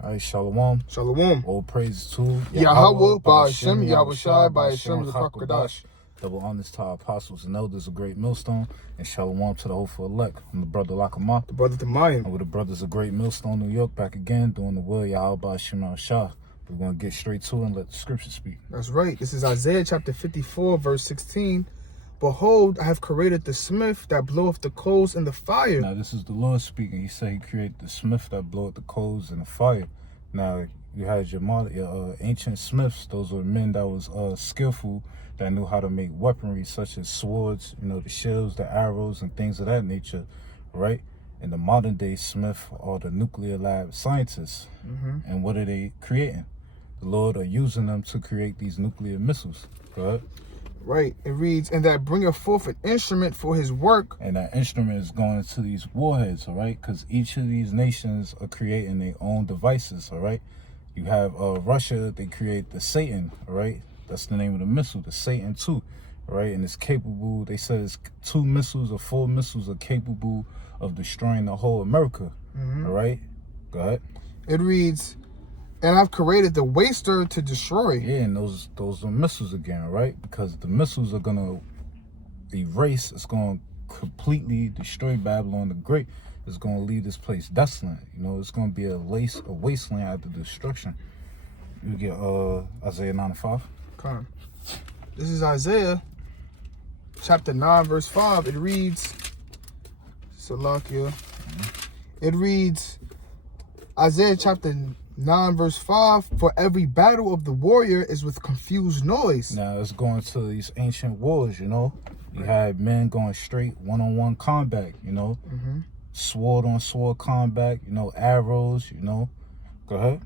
All right, shalom. Shalom. All praise to Yahweh, Ba'ashem, Yahushai, Ba'ashem, Zakakadash. Double honors to our apostles and elders, a great millstone, and shalom to the hopeful elect. I'm the brother Lakama. The brother Tamayim. And we're the brothers of Great Millstone, New York, back again, doing the will, Yahweh, Ba'ashem, Yahushai. We're going to get straight to it and let the scripture speak. That's right. This is Isaiah chapter 54, verse 16. Behold, I have created the smith that bloweth the coals in the fire. Now, this is the Lord speaking. He said he created the smith that bloweth the coals in the fire. Now, you had your ancient smiths. Those were men that was skillful, that knew how to make weaponry such as swords, the shields, the arrows, and things of that nature, right? And the modern day smith are the nuclear lab scientists. And what are they creating? The Lord are using them to create these nuclear missiles. Go ahead. Right. It reads, and that bringeth forth an instrument for his work. And that instrument is going to these warheads, all right? Because each of these nations are creating their own devices, all right? You have Russia, they create the Satan, all right? That's the name of the missile, the Satan 2, all right? And it's capable, they said it's 2 missiles or 4 missiles are capable of destroying the whole America, all right? Go ahead. It reads, and I've created the waster to destroy. Yeah, and those are missiles again, right? Because the missiles are going to erase, it's going to completely destroy Babylon the Great. It's going to leave this place desolate. It's going to be a wasteland after destruction. You get Isaiah 9:5. Come. This is Isaiah chapter 9, verse 5. It reads, Salakia. It reads, Isaiah chapter 9, verse 5, for every battle of the warrior is with confused noise. Now, it's going to these ancient wars, You had men going straight one-on-one combat, Sword on sword combat, arrows, Go ahead.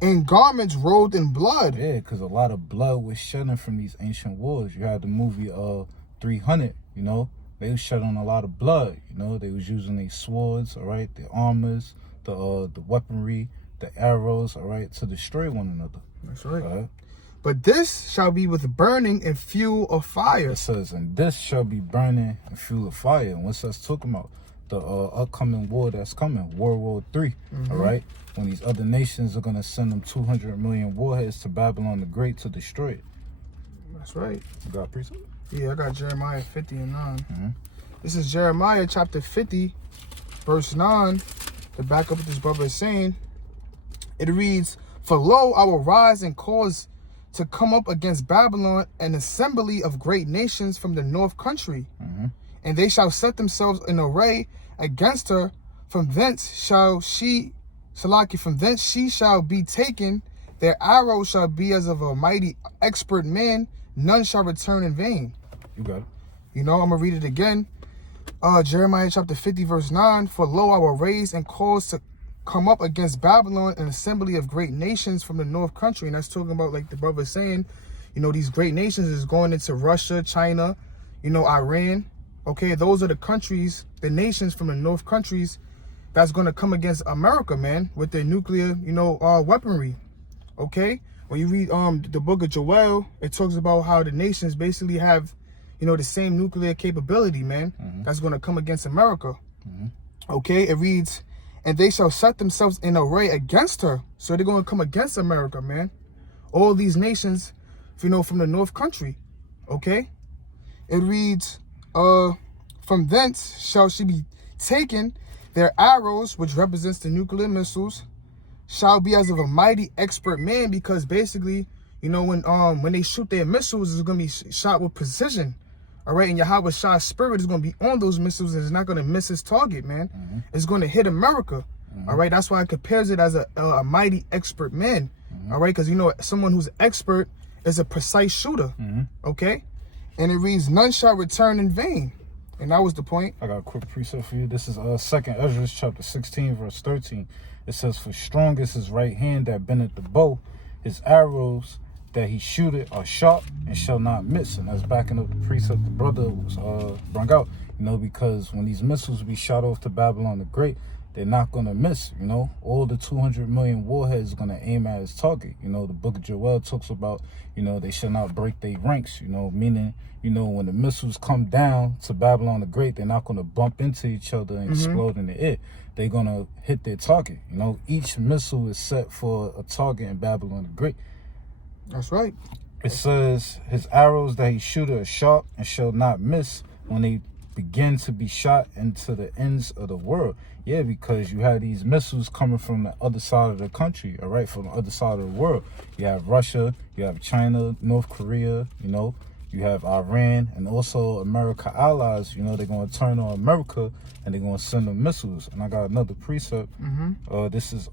And garments rolled in blood. Yeah, because a lot of blood was shedding from these ancient wars. You had the movie 300, They was shedding a lot of blood, They was using their swords, all right, the armors, the weaponry, the arrows, all right, to destroy one another. That's right. But this shall be with burning and fuel of fire. It says, and this shall be burning and fuel of fire. And what's that talking about? The upcoming war that's coming, World War III, all right? When these other nations are going to send them 200 million warheads to Babylon the Great to destroy it. That's right. You got a precept? Yeah, I got Jeremiah 50 and 9. This is Jeremiah chapter 50, verse 9. To back up what this brother is saying, it reads, for lo, I will rise and cause to come up against Babylon an assembly of great nations from the north country. And they shall set themselves in array against her. From thence she shall be taken. Their arrows shall be as of a mighty expert man. None shall return in vain. You got it. I'm going to read it again. Jeremiah chapter 50, verse 9. For lo, I will raise and cause to come up against Babylon an assembly of great nations from the north country. And that's talking about, like the brother is saying, these great nations is going into Russia, China, Iran. Okay, those are the countries, the nations from the north countries that's going to come against America, man, with their nuclear, weaponry. Okay, when you read the book of Joel, it talks about how the nations basically have, the same nuclear capability, man, that's going to come against America. Okay, it reads, and they shall set themselves in array against her. So they're going to come against America, man. All these nations, from the north country. Okay, it reads, from thence shall she be taken. Their arrows, which represents the nuclear missiles, shall be as of a mighty expert man, because basically, when they shoot their missiles, it's going to be shot with precision. All right, and Yahweh Shah's spirit is going to be on those missiles, and it's not going to miss its target, man. It's going to hit America. All right, that's why it compares it as a mighty expert man. All right, because someone who's expert is a precise shooter. Okay, and it reads, none shall return in vain. And that was the point. I got a quick precept for you. This is 2nd Ezra chapter 16, verse 13. It says, for strong is his right hand that bendeth the bow, his arrows that he shooteth are sharp and shall not miss. And that's backing up the precept the brother was brought out, because when these missiles be shot off to Babylon the Great, they're not going to miss, you know. All the 200 million warheads are going to aim at his target. You know, the book of Joel talks about, you know, they shall not break their ranks, you know, meaning, you know, when the missiles come down to Babylon the Great, they're not going to bump into each other and explode in the air. They're going to hit their target. You know, each missile is set for a target in Babylon the Great. That's right. It says, his arrows that he shooteth are sharp and shall not miss when they begin to be shot into the ends of the world. Yeah, because you have these missiles coming from the other side of the country, all right, from the other side of the world. You have Russia, you have China, North Korea, you know, you have Iran, and also America allies. You know, they're going to turn on America and they're going to send them missiles. And I got another precept. This is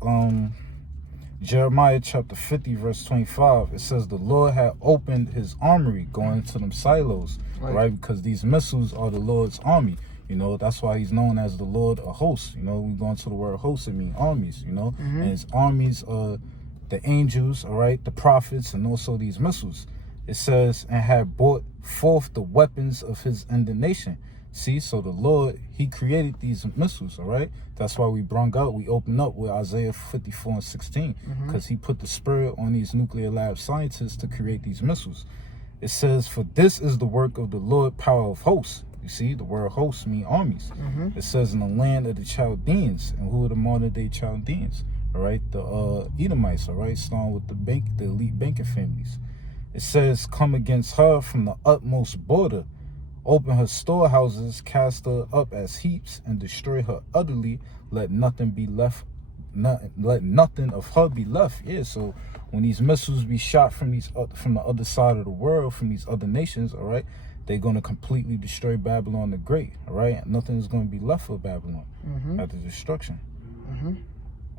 Jeremiah chapter 50, verse 25. It says, the Lord had opened his armory going into them silos, right? Because these missiles are the Lord's army. You know, that's why he's known as the Lord of hosts. You know, we go into the word hosts, it means armies, you know. And his armies are the angels, all right, the prophets, and also these missiles. It says, and had brought forth the weapons of his indignation. See, so the Lord, he created these missiles, all right? That's why we open up with Isaiah 54:16, because he put the spirit on these nuclear lab scientists to create these missiles. It says, for this is the work of the Lord, power of hosts. You see, the word hosts mean armies. It says, in the land of the Chaldeans. And who are the modern day Chaldeans? All right, the Edomites, all right, starting with the elite banking families. It says, come against her from the utmost border. Open her storehouses, cast her up as heaps, and destroy her utterly. Let nothing be left. Let nothing of her be left. Yeah, so when these missiles be shot from the other side of the world, from these other nations, all right, they're going to completely destroy Babylon the Great, all right? Nothing is going to be left for Babylon after destruction.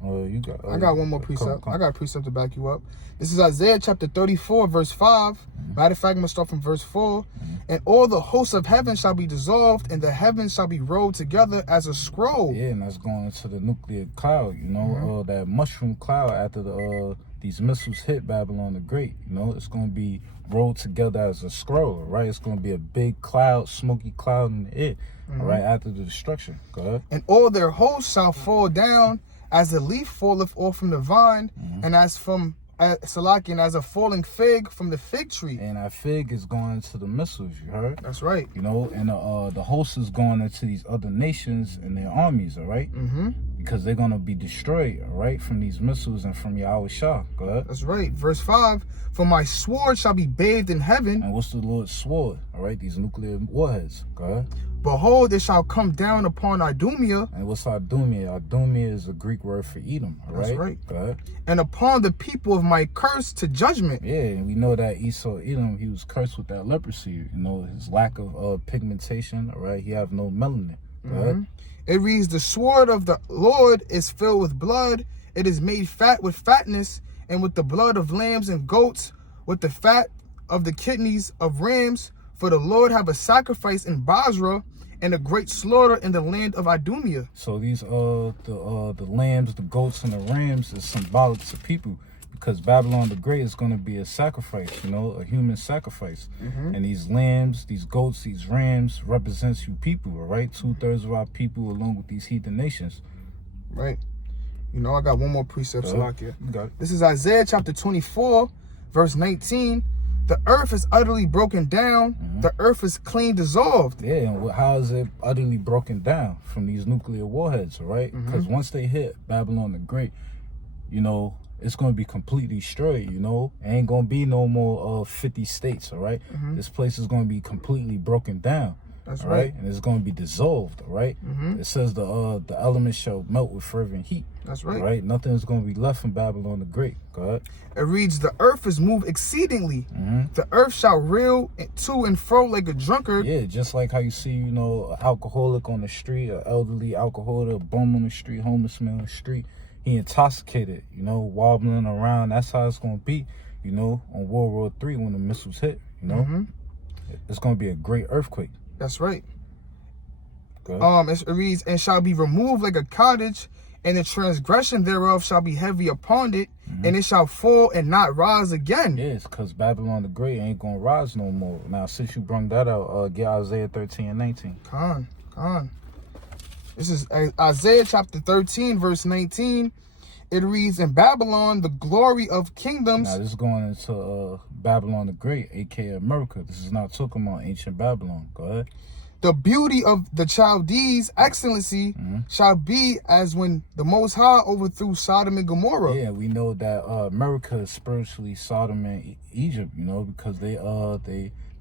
I got one more precept. I got a precept to back you up. This is Isaiah chapter 34, verse 5. Matter of fact, I'm going to start from verse 4. And all the hosts of heaven shall be dissolved, and the heavens shall be rolled together as a scroll. Yeah, and that's going into the nuclear cloud, you know, that mushroom cloud after these missiles hit Babylon the Great. You know, it's going to be rolled together as a scroll, right? It's going to be a big cloud, smoky cloud in the air, all right, after the destruction. Go ahead. And all their hosts shall fall down as the leaf falleth off from the vine, and as from and as a falling fig from the fig tree. And that fig is going to the missiles, you heard? That's right. You know, and the host is going into these other nations and their armies, all right? Because they're going to be destroyed, all right, from these missiles and from Yahweh Shah. Go ahead. That's right. Verse 5, for my sword shall be bathed in heaven. And what's the Lord's sword? All right, these nuclear warheads. Go ahead. Behold, it shall come down upon Idumea. And what's Idumea? Idumea is a Greek word for Edom, all right? That's right. Go ahead. And upon the people of my curse to judgment. Yeah, and we know that Esau, Edom, he was cursed with that leprosy, you know, his lack of pigmentation, all right? He have no melanin. Go ahead. It reads, the sword of the Lord is filled with blood. It is made fat with fatness, and with the blood of lambs and goats, with the fat of the kidneys of rams. For the Lord have a sacrifice in Basra, and a great slaughter in the land of Idumea. So these the lambs, the goats, and the rams is symbolic to people, because Babylon the Great is going to be a sacrifice, you know, a human sacrifice. And these lambs, these goats, these rams represents you people, all right? 2/3 of our people along with these heathen nations. Right. You know, I got one more precept, Salakia. Got it. This is Isaiah chapter 24, verse 19. The earth is utterly broken down. The earth is clean dissolved. Yeah, and how is it utterly broken down? From these nuclear warheads, all right? Because once they hit Babylon the Great, you know, it's going to be completely destroyed, you know? It ain't going to be no more 50 states, all right? This place is going to be completely broken down. That's all right. And it's going to be dissolved, all right? It says the elements shall melt with fervent heat. That's right. All right? Nothing is going to be left from Babylon the Great. Go ahead. It reads, the earth is moved exceedingly. The earth shall reel to and fro like a drunkard. Yeah, just like how you see, you know, an alcoholic on the street, an elderly alcoholic, a bum on the street, homeless man on the street. He intoxicated, you know, wobbling around. That's how it's going to be, you know, on World War III when the missiles hit, you know. It's going to be a great earthquake. That's right. It reads, and shall be removed like a cottage, and the transgression thereof shall be heavy upon it, and it shall fall and not rise again. Yes, because Babylon the Great ain't going to rise no more. Now, since you brung that out, get Isaiah 13 and 19. Con. This is Isaiah chapter 13, verse 19. It reads, in Babylon, the glory of kingdoms. Now, this is going into Babylon the Great, a.k.a. America. This is not talking about ancient Babylon. Go ahead. The beauty of the Chaldees' excellency shall be as when the Most High overthrew Sodom and Gomorrah. Yeah, we know that America is spiritually Sodom and Egypt, you know, because they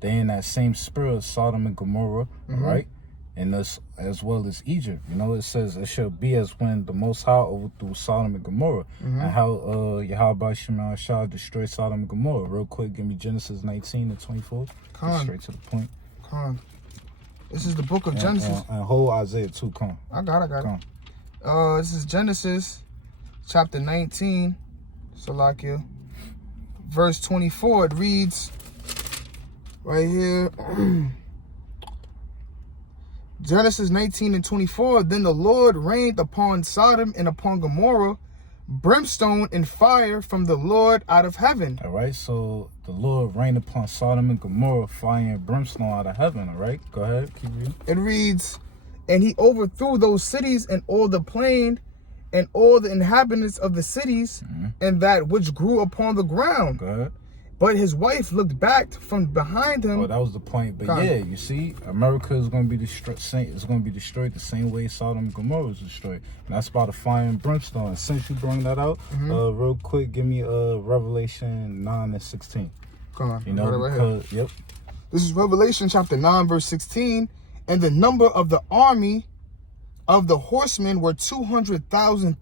in that same spirit of Sodom and Gomorrah, all right? And this as well as Egypt. You know, it says it shall be as when the Most High overthrew Sodom and Gomorrah. And how Yahweh Shema shall destroy Sodom and Gomorrah. Real quick, give me Genesis 19 and 24. Get straight to the point. This is the book of Genesis. And whole Isaiah 2, come. I got it. This is Genesis chapter 19, Salakia. Verse 24, it reads right here. Genesis 19 and 24, then the Lord rained upon Sodom and upon Gomorrah brimstone and fire from the Lord out of heaven. All right, so the Lord rained upon Sodom and Gomorrah fire and brimstone out of heaven. All right, go ahead, keep reading. It reads, and he overthrew those cities and all the plain and all the inhabitants of the cities and that which grew upon the ground. Go ahead. But his wife looked back from behind him. Oh, that was the point. But yeah, you see, America is going to be destroyed. It's going to be destroyed the same way Sodom and Gomorrah was destroyed, and that's by the fire and brimstone. And since you bring that out, real quick, give me Revelation 9 and 16. Come on, you know, right because here. This is Revelation chapter 9, verse 16, and the number of the army of the horsemen were 200,000.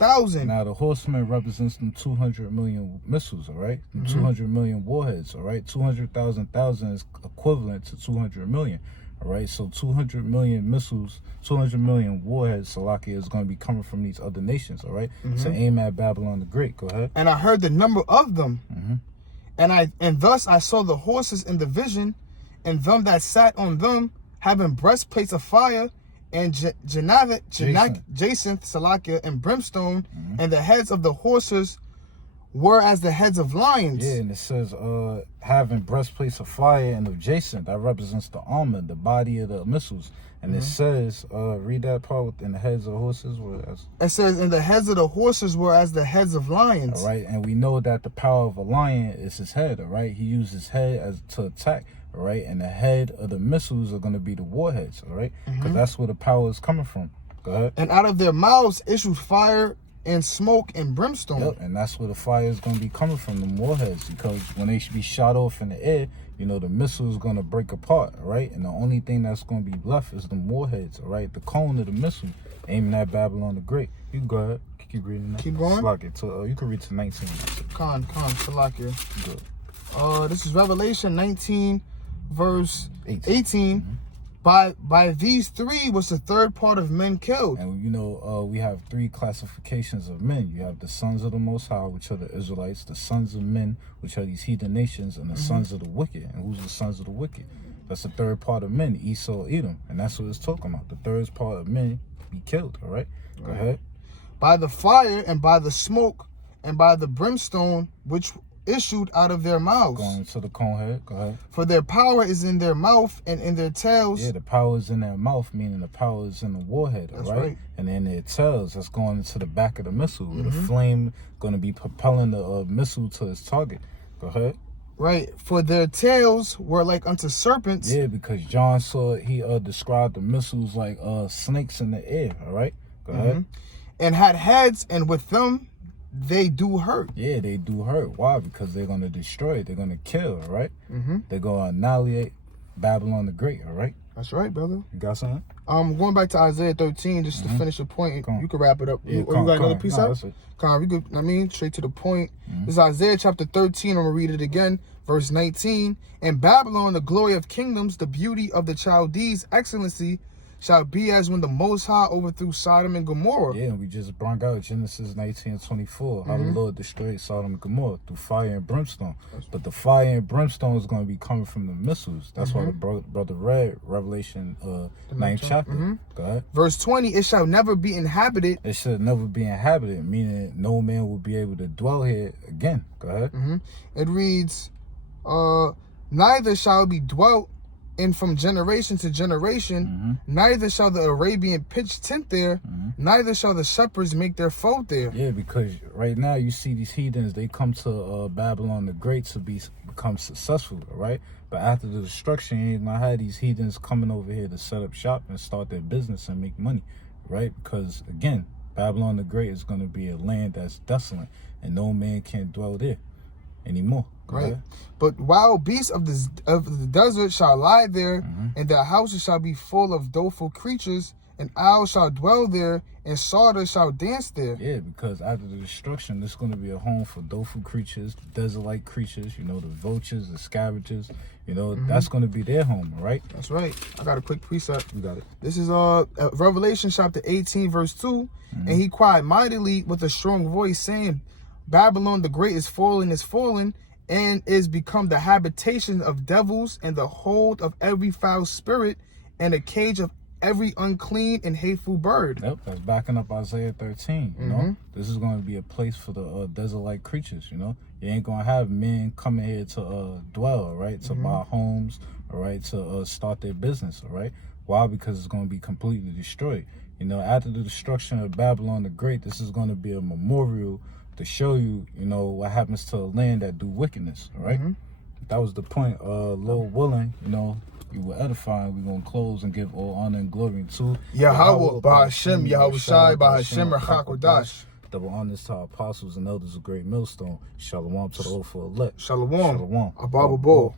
Now, the horsemen represents them 200 million missiles, all right? 200 million warheads, all right? 200,000 is equivalent to 200 million, all right? So 200 million missiles, 200 million warheads, Salakia, is going to be coming from these other nations, all right? To aim at Babylon the Great. Go ahead. And I heard the number of them. And thus I saw the horses in the vision, and them that sat on them, having breastplates of fire, and Jacinth, Salakia, and brimstone, and the heads of the horses were as the heads of lions. Yeah, and it says having breastplates of fire and of Jacinth. That represents the armor, the body of the missiles. And it says, read that part, within the heads of horses were as... It says, and the heads of the horses were as the heads of lions. All right, and we know that the power of a lion is his head, all right? He used his head to attack. All right, and the head of the missiles are going to be the warheads, all right? Because that's where the power is coming from. Go ahead. And out of their mouths issued fire and smoke and brimstone. Yep, and that's where the fire is going to be coming from, the warheads, because when they should be shot off in the air, you know, the missile is going to break apart, all right? And the only thing that's going to be left is the warheads, all right? The cone of the missile aiming at Babylon the Great. You can go ahead. Keep reading that. Keep going? Salakia, you can read to 19. Salakia. Good. This is Revelation 19, verse 18. By these three was the third part of men killed. And you know, we have three classifications of men. You have the sons of the Most High, which are the Israelites, the sons of men, which are these heathen nations, and the sons of the wicked. And who's the sons of the wicked? That's the third part of men, Esau, Edom. And that's what it's talking about. The third part of men be killed, all right? Go ahead. By the fire and by the smoke and by the brimstone, which issued out of their mouths. Going to the cone head. Go ahead. For their power is in their mouth and in their tails. Yeah, the power is in their mouth, meaning the power is in the warhead, That's right? right. And then their tails, that's going into the back of the missile. With the flame going to be propelling the missile to its target. Go ahead. Right. For their tails were like unto serpents. Yeah, because John saw, he described the missiles like snakes in the air, all right? Go ahead. And had heads, and with them they do hurt. Yeah, they do hurt. Why? Because they're going to destroy it. They're going to kill, all right? They're going to annihilate Babylon the Great, all right? That's right, brother. You got something? Going back to Isaiah 13, just to finish the point. You can wrap it up. Yeah, you got another piece up? We good, straight to the point. This is Isaiah chapter 13. I'm going to read it again. Verse 19. And Babylon, the glory of kingdoms, the beauty of the Chaldees' excellency, shall be as when the Most High overthrew Sodom and Gomorrah. Yeah, we just brought out Genesis 19:24, how the Lord destroyed Sodom and Gomorrah through fire and brimstone. But the fire and brimstone is going to be coming from the missiles. That's why the brother read Revelation 9th chapter. Go ahead. Verse 20, it shall never be inhabited. It should never be inhabited, meaning no man will be able to dwell here again. Go ahead. It reads, neither shall be dwelt and from generation to generation, neither shall the Arabian pitch tent there, neither shall the shepherds make their fold there. Yeah, because right now you see these heathens, they come to Babylon the Great to become successful, right? But after the destruction, you ain't gonna have these heathens coming over here to set up shop and start their business and make money, right? Because again, Babylon the Great is gonna be a land that's desolate, and no man can dwell there anymore. Right. But wild beasts of the desert shall lie there, and their houses shall be full of doleful creatures, and owls shall dwell there, and satyrs shall dance there. Yeah, because after the destruction, there's going to be a home for doleful creatures, desert-like creatures, you know, the vultures, the scavengers, you know, that's going to be their home, right? That's right. I got a quick precept. You got it. This is Revelation chapter 18, verse 2. And he cried mightily with a strong voice, saying, Babylon the Great is fallen, and is become the habitation of devils, and the hold of every foul spirit, and a cage of every unclean and hateful bird. Yep, that's backing up Isaiah 13, you know? This is going to be a place for the desert-like creatures, you know? You ain't going to have men coming here to dwell, right? To buy homes, all right? To start their business, all right? Why? Because it's going to be completely destroyed. You know, after the destruction of Babylon the Great, this is going to be a memorial to show you, you know, what happens to a land that do wickedness, all right? That was the point. Lord willing, you know, you were edifying. We're going to close and give all honor and glory to Yahweh, Ba'Hashem, Yahweh Shai, Ba'Hashem, Rachakodash. Double honors to our apostles and elders of Great Millstone. Shalom to the Lord for elect. Shalom. Shalom. Abba Bo.